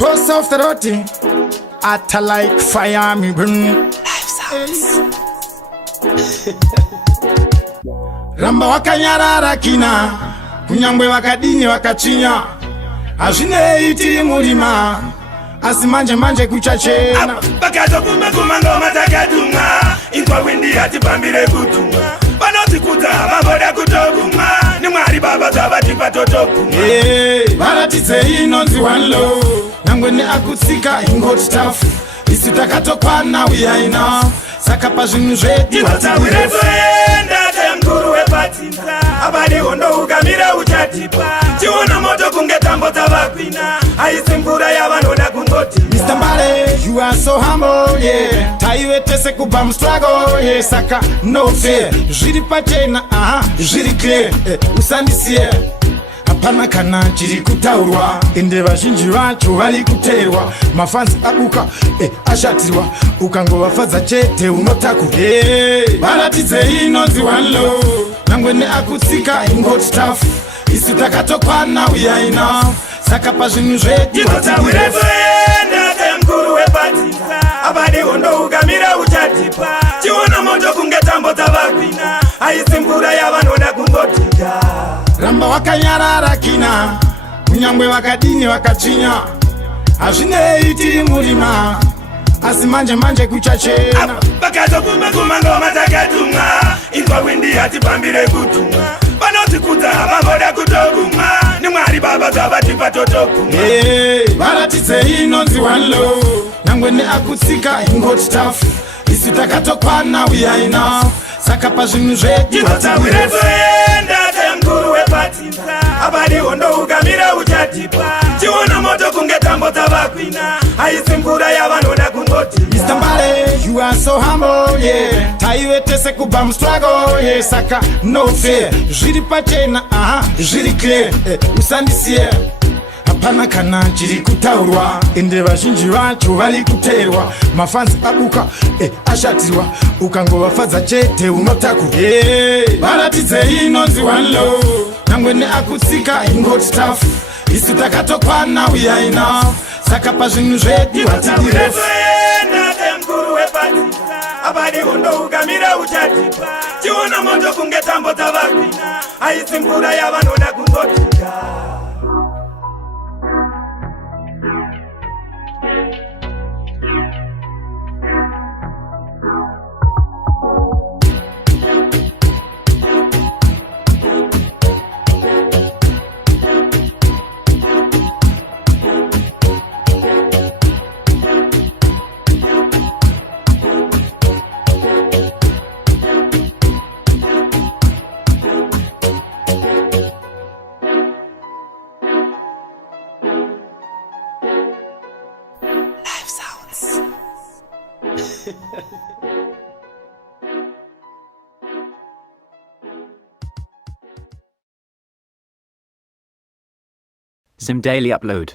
Post off the roti, atta like fire me burn. Ramba wakanyarara kina, kunyangwe wakadini wakachinya. Azvineiti murima, asi manje kuchachena. Bakato kumangoma takadunga, inkwa windi atipambire kutunga. Vanoti kuta vaboda kutoguma, ni mwari baba zavatipa totoguma. Varatidze inonzi one love, nyangwe neakutsika ingoti tafu. Isu takatokwana we are enough, saka pazvinhu zvedu vatawiretoenda temkuru wepatinza. Abadi hondo ukamira uchatipa, tiona moto kunge tambo tavakwina. Haisi mvura yavanoda kungoti Mr. Mbale, you are so humble, yeah. Taivetese kubva mustruggle, yeah. Saka no fear, zviri pachena, zviri clear, usandisiye. Hapana kana chiri kutaurwa, ende vazhinji vacho vari kuteerwa. Mafanzi abuka, ashatirwa, ukangovafadza chete unotakurwa. Varatidze inonzi one love, nyangwe neakutsika ingoti tafu. Isu takatokwana we are enough, saka pazvinhu zvedu vatawiretoenda temkuru wepatinza. Abadi hondo ukamira uchatipa, tiona moto kunge tambo tavakwina. Haisi mvura yavanoda kungotika. Ramba wakanyarara kina, kunyangwe wakadini wakachinya. Azvineiti murima, asi manje kuchachena. Bakato kumangoma takadunga, inkwa windi atipambire kutunga. Vanoti kuta vaboda kutoguma, ni mwari baba zavatipa totoguma. Varatidze inonzi one love, nyangwe neakutsika ingoti tafu. Isu takatokwana we are enough, saka pazvinhu zvedu vatawiretoenda temkuru wepatinza. Abadi hondo ukamira uchatipa, tiona moto kunge tambo tavakwina. Haisi mvura yavanoda kungoti Mr. Mbale, you are so humble, yeah. Taivetese kubva mustruggle, yeah. Saka no fear, zviri pachena, zviri clear, usandisiye. Hapana kana chiri kutaurwa, ende vazhinji vacho vari kuteerwa. Mafanzi abuka, ashatirwa, ukangovafadza chete unotakurwa. Varatidze inonzi one love, nyangwe neakutsika ingoti tafu. Isu takatokwana we are enough, saka pazvinhu zvedu vatawiretoenda temkuru wepatinza. Abadi hondo ukamira uchatipa, tiona moto kunge tambo tavakwina. Haisi mvura yavanoda kungotika. Zim Daily Upload.